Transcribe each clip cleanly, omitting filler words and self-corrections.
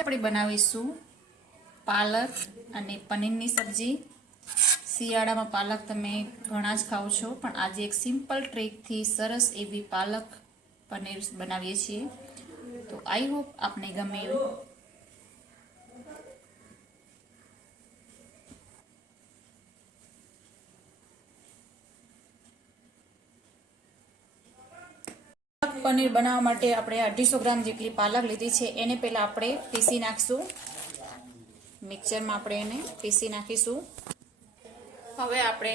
આપણે બનાવીશું પાલક અને પનીરની સબ્જી। શિયાળામાં પાલક તમે ઘણા જ ખાઓ છો, પણ આજે એક સિમ્પલ ટ્રીકથી સરસ એવી પાલક પનીર બનાવીએ છીએ, તો આઈ હોપ આપને ગમે। पनीर बनावा माटे आपणे 250 ग्राम जेटली पालक लीधी छे, एने पहेला आपणे पीसी नाखीशुं। मिक्सर में आपणे एने पीसी नाखीशुं। हवे आपणे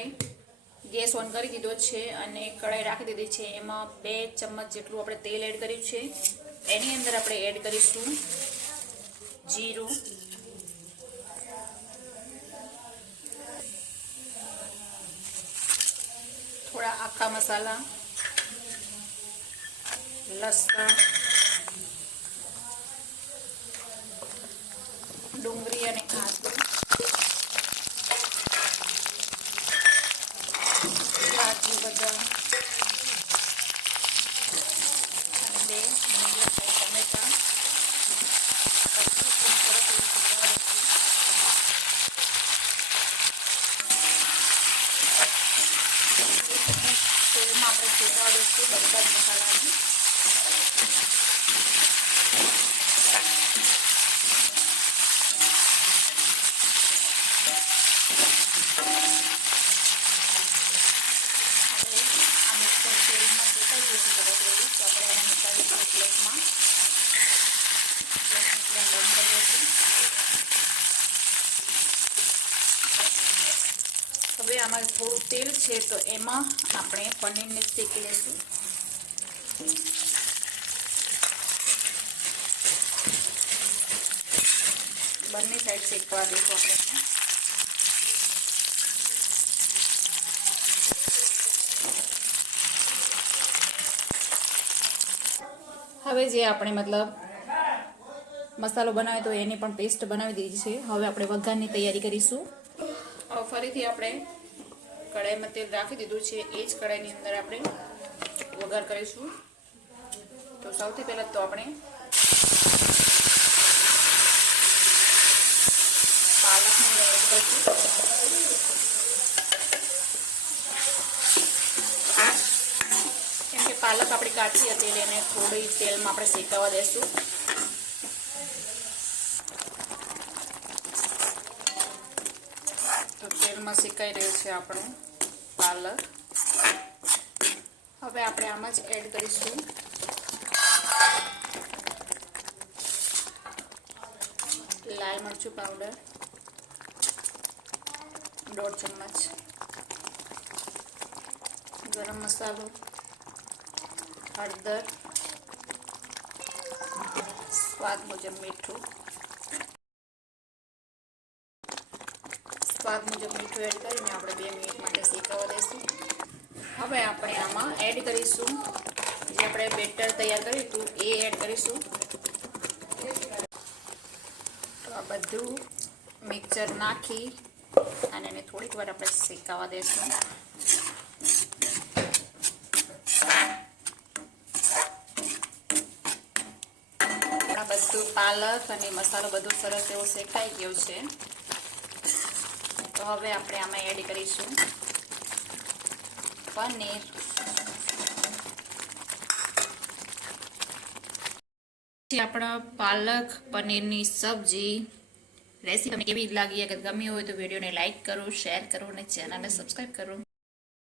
गैस ऑन करी दीधो छे अने कढ़ाई राखी दीधी छे। एमां 2 चमच जेटલું આપણે તેલ એડ કર્યું છે। એની અંદર આપણે એડ કરીશું જીરું, થોડા આખા મસાલા, લસણ, ડુંગળી અને આદુ, કાજુ બદામ અને 2 મીડિયમ સાઈઝ ટમેટા। તેલમાં આપણે શેકવા દઈશું બધા જ મસાલાને। હવે આમાં થોડું તેલ છે તો એમાં આપણે પનીરને શેકી લઈશું। બંને સાઈડ શેકવા દઈશું આપણે। હવે જે આપણે મતલબ મસાલો બનાવ્યો તો એની પણ પેસ્ટ બનાવી દીધી છે। હવે આપણે વઘારની તૈયારી કરીશું। હવે ફરીથી આપણે કઢાઈમાં તેલ રાખી દીધું છે, એ જ કઢાઈની અંદર આપણે વઘાર કરીશું। તો સૌથી પહેલા તો આપણે પાલકને એડ કરીશું। કેમ કે પાલક આપણી કાચી હતી એટલે એને થોડી તેલમાં આપણે શેકાવા દઈશું। તો તેલમાં શેકાઈ રહ્યું છે આપણું પાલક। હવે આપણે આમાં જ એડ કરીશું લાલ મરચું પાવડર 1.5 ચમચ, ગરમ મસાલો, હળદર, સ્વાદ મુજબ મીઠું, એડ કરીને આપણે 2 મિનિટ માટે શેકાવા દઈશું। હવે આપણે આમાં એડ કરીશું જે આપણે બેટર તૈયાર કર્યું હતું એ એડ કરીશું। તો આ બધું મિક્સર નાખી અને એને થોડીક વાર આપણે શેકાવા દઈશું। આ બધું પાલક અને મસાલો બધું સરસ એવો શેકાઈ ગયો છે। તો હવે આપણે આમાં એડ કરીશું પનીર। આપણા પાલક પનીરની સબ્જી રેસીપી તમને કેવી લાગી? અગર ગમી હોય તો વિડીયોને લાઈક કરો, શેર કરો અને ચેનલને સબસ્ક્રાઈબ કરો।